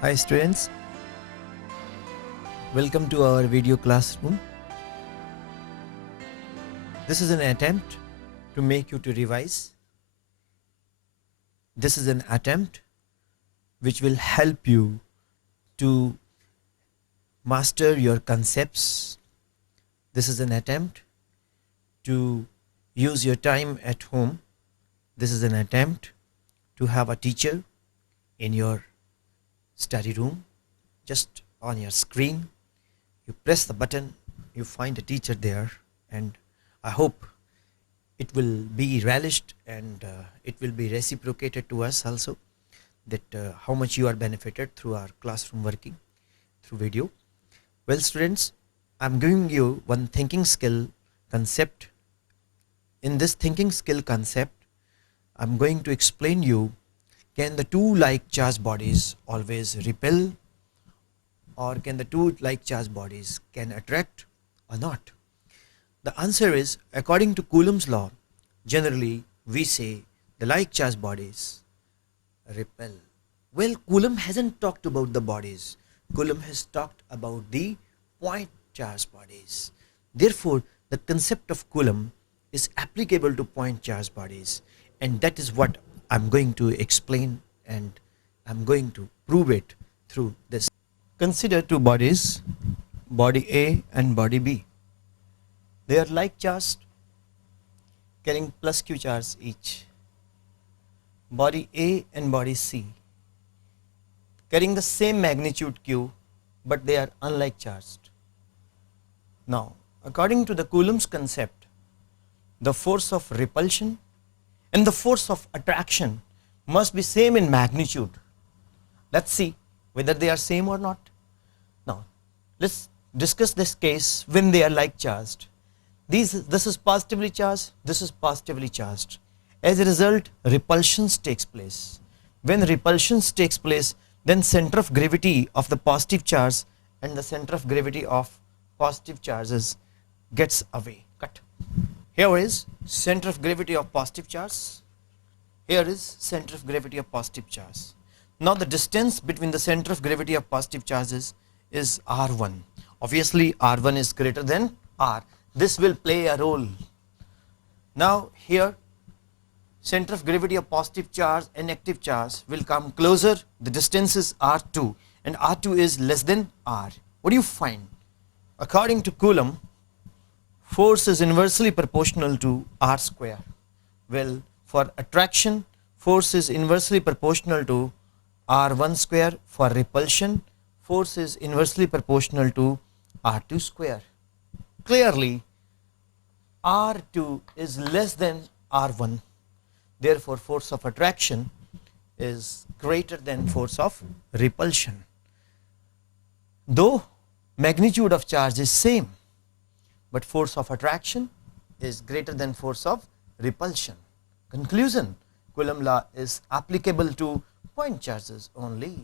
Hi students, welcome to our video classroom. This is an attempt to make you to revise. This is an attempt which will help you to master your concepts. This is an attempt to use your time at home. This is an attempt to have a teacher in your study room. Just on your screen you press the button, you find a teacher there, and I hope it will be relished and it will be reciprocated to us also, that how much you are benefited through our classroom working through video. Well students, I'm giving you one thinking skill concept. In this thinking skill concept, I'm going to explain you, can the two like charged bodies always repel, or can the two like charged bodies can attract or not? The answer is, according to Coulomb's law, generally we say the like charged bodies repel. Well, Coulomb hasn't talked about the bodies. Coulomb has talked about the point charged bodies. Therefore, the concept of Coulomb is applicable to point charged bodies, and that is what I'm going to explain, and I'm going to prove it through this. Consider two bodies, body A and body B. They are like charged, carrying plus q charge each. Body A and body C, carrying the same magnitude q, but they are unlike charged. Now, according to the Coulomb's concept, the force of repulsion and the force of attraction must be same in magnitude. Let's see whether they are same or not. Now, let's discuss this case when they are like charged. This is positively charged, this is positively charged. As a result, repulsions takes place. When repulsions takes place, then center of gravity of the positive charge and the center of gravity of positive charges gets away, cut. Here is center of gravity of positive charge. Here is center of gravity of positive charge. Now the distance between the center of gravity of positive charges is r1. Obviously r1 is greater than r. This will play a role. Now here center of gravity of positive charge and negative charge will come closer. The distance is r2 and r2 is less than r. What do you find? According to Coulomb, force is inversely proportional to r square. Well, for attraction, force is inversely proportional to r1 square. For repulsion, force is inversely proportional to r2 square. Clearly, r2 is less than r1. Therefore, force of attraction is greater than force of repulsion. Though magnitude of charge is same, but force of attraction is greater than force of repulsion. Conclusion: Coulomb law is applicable to point charges only.